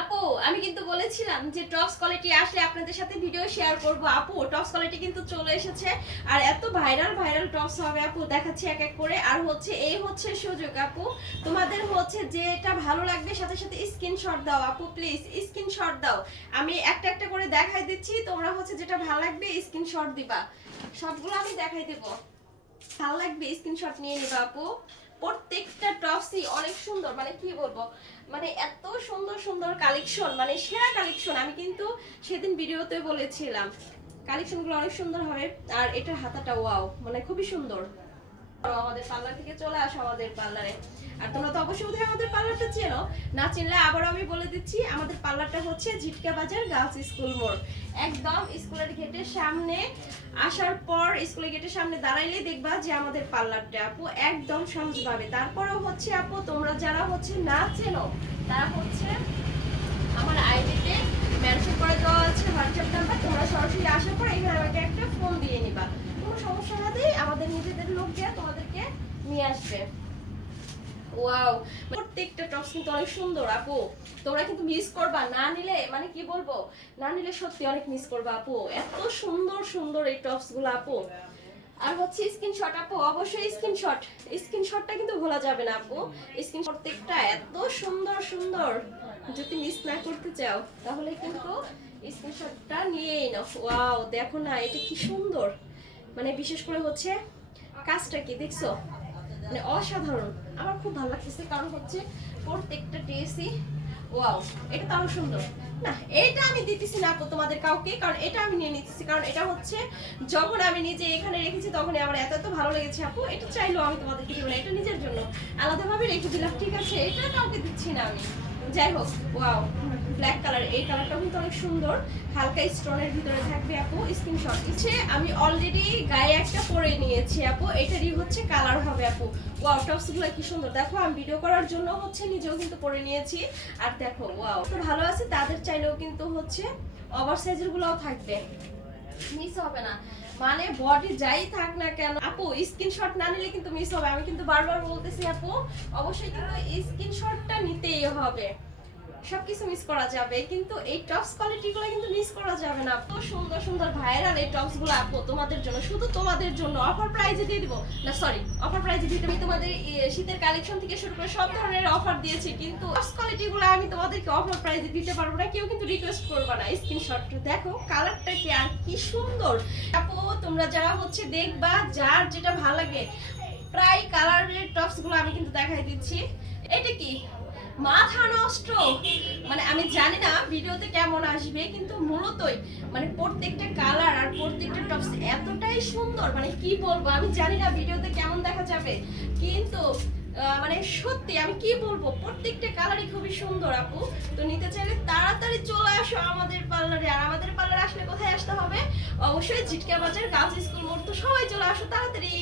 আপু আমি কিন্তু বলেছিলাম যে টপস কোয়ালিটি আসলে আপনাদের সাথে ভিডিও শেয়ার করব। আপু টপস কোয়ালিটি কিন্তু চলে এসেছে আর এত ভাইরাল ভাইরাল টপস হবে আপু, দেখাচ্ছি এক এক করে। আর হচ্ছে এই হচ্ছে সুযোগ আপু, তোমাদের হচ্ছে যেটা ভালো লাগবে সাথে সাথে স্ক্রিনশট দাও আপু, প্লিজ স্ক্রিনশট দাও। আমি একটা একটা করে দেখাই দিচ্ছি, তোমরা হচ্ছে যেটা ভালো লাগবে স্ক্রিনশট দিবা। সবগুলো আমি দেখাই দেব, ভালো লাগবে স্ক্রিনশট নিয়ে নিবা আপু। প্রত্যেকটা টপসই অনেক সুন্দর, মানে কি বলবো, মানে এত সুন্দর সুন্দর কালেকশন, মানে সেরা কালেকশন। আমি কিন্তু সেদিন ভিডিওতে বলেছিলাম কালেকশনগুলো অনেক সুন্দর হবে। আর এটার হাতাটা ওয়াও, মানে খুবই সুন্দর। আমাদের পার্লার থেকে চলে আসো আমাদের পার্লারে। আর তোমরা তো অবশ্যই বোধহয় আমাদের পার্লারটা চেনো, না চিনলে আবারও আমি বলে দিচ্ছি, আমাদের পার্লারটা হচ্ছে ঝিটকা বাজার গার্লস স্কুল মোড়, একদম স্কুলের গেটের সামনে। আসার পর স্কুলের গেটের সামনে দাঁড়াইলেই দেখবা যে আমাদের পার্লারটা আপু, একদম সহজভাবে। তারপরেও হচ্ছে আপু তোমরা যারা হচ্ছে না চেনো তারা হচ্ছে আমার আইডিতে মেনশন করে দেওয়া আছে হোয়াটসঅ্যাপ নাম্বার, তোমরা সরাসরি আসার পর এখানে আমাকে একটা ফোন দিয়ে নিবা, কোনো সমস্যা হলেই আমাদের নিজেদের লোক দিয়ে তোমাদেরকে নিয়ে আসবে। ওয়াও, প্রত্যেকটা টপস কিন্তু অনেক সুন্দর আপু, তোমরা কিন্তু মিস করবা না নিলে, মানে কি বলবো, না নিলে সত্যি অনেক মিস করবা আপু, এত সুন্দর সুন্দর এই টপস গুলো আপু। আর হচ্ছে স্ক্রিনশট আপু, অবশ্যই স্ক্রিনশট, স্ক্রিনশটটা কিন্তু ভোলা যাবে না আপু। স্ক্রিন প্রত্যেকটা এত সুন্দর সুন্দর, যদি মিস না করতে চাও তাহলে কিন্তু স্ক্রিনশটটা নিয়েই নাও। ওয়াও দেখো না এটা কি সুন্দর, মানে বিশেষ করে হচ্ছে কাজটা কি দেখছো, মানে অসাধারণ। আমার খুব ভালো লাগতেছে, কারণ হচ্ছে প্রত্যেকটা ড্রেসই ওয়াও। এটা তো আরো সুন্দর না, এটা আমি দিতেছি না আপু তোমাদের কাউকে, কারণ এটা আমি নিয়ে নিতেছি, কারণ এটা হচ্ছে যখন আমি নিজে এখানে রেখেছি তখন আমার এত এত ভালো লেগেছে আপু। এটা চাইলেও আমি তোমাদেরকে দিব না, এটা নিজের জন্য আলাদাভাবে রেখে দিলাম, ঠিক আছে? এটা কাউকে দিচ্ছি না আমি। যাই হোক, ওয়াও ব্ল্যাক কালার, এই কালারটাও কিন্তু অনেক সুন্দর, হালকা স্টোনের ভিতরে থাকবে আপু। স্ক্রিনশট ইচ্ছে আমি অলরেডি গায়ে একটা পরে নিয়েছি আপু, এটারই হচ্ছে কালার হবে আপু। ওয়াও টপসগুলো কি সুন্দর, দেখো আমি ভিডিও করার জন্য হচ্ছে নিজেও কিন্তু পরে নিয়েছি। আর দেখো ওয়াও তো ভালো আছে, তাদের চাইলেও কিন্তু হচ্ছে ওভার সাইজের গুলোও থাকবে, মিস হবে না। মানে বডি যাই থাক না কেন আপু, স্ক্রিনশট না নিলে কিন্তু মিস হবে। আমি কিন্তু বারবার বলতেছি আপু, অবশ্যই কিন্তু স্ক্রিনশটটা নিতেই হবে, সবকিছু মিস করা যাবে কিন্তু এই টপস কোয়ালিটি গুলো কিন্তু মিস করা যাবে না। তো সুন্দর সুন্দর ভাইরাল এই টপস গুলো আপু তোমাদের জন্য, শুধু তোমাদের জন্য অফার প্রাইজে দিয়ে দিব না, সরি অফার প্রাইজে দিতে আমি তোমাদের শীতের কালেকশন থেকে শুরু করে সব ধরনের অফার দিয়েছি, কিন্তু টপস কোয়ালিটি গুলো আমি তোমাদেরকে অফার প্রাইজে দিতে পারবো না। কেউ কিন্তু রিকোয়েস্ট করবে না, স্ক্রিনশটটা দেখো কালারটা কি আর কি সুন্দর আপু। তোমরা যারা হচ্ছে দেখবা, যার যেটা ভালো লাগে, প্রায় কালারের টপস গুলো আমি কিন্তু দেখাই দিচ্ছি। এটা কি মাথা নষ্ট, মানে আমি জানি না ভিডিওতে কেমন আসবে, কিন্তু মূলতই মানে প্রত্যেকটা কালার আর প্রত্যেকটা টপস এতটাই সুন্দর, মানে কি বলবো, আমি জানি না ভিডিওতে কেমন দেখা যাবে, কিন্তু মানে সত্যি আমি কি বলবো, প্রত্যেকটা কালারই খুবই সুন্দর আপু। তো নিতে চাইলে তাড়াতাড়ি চলে আসো আমাদের পার্লারে। আর আমাদের পার্লারে আসলে কোথায় আসতে হবে, অবশ্যই ঝিটকা বাজার গার্লস স্কুল মোড়। তো সবাই চলে আসো তাড়াতাড়ি।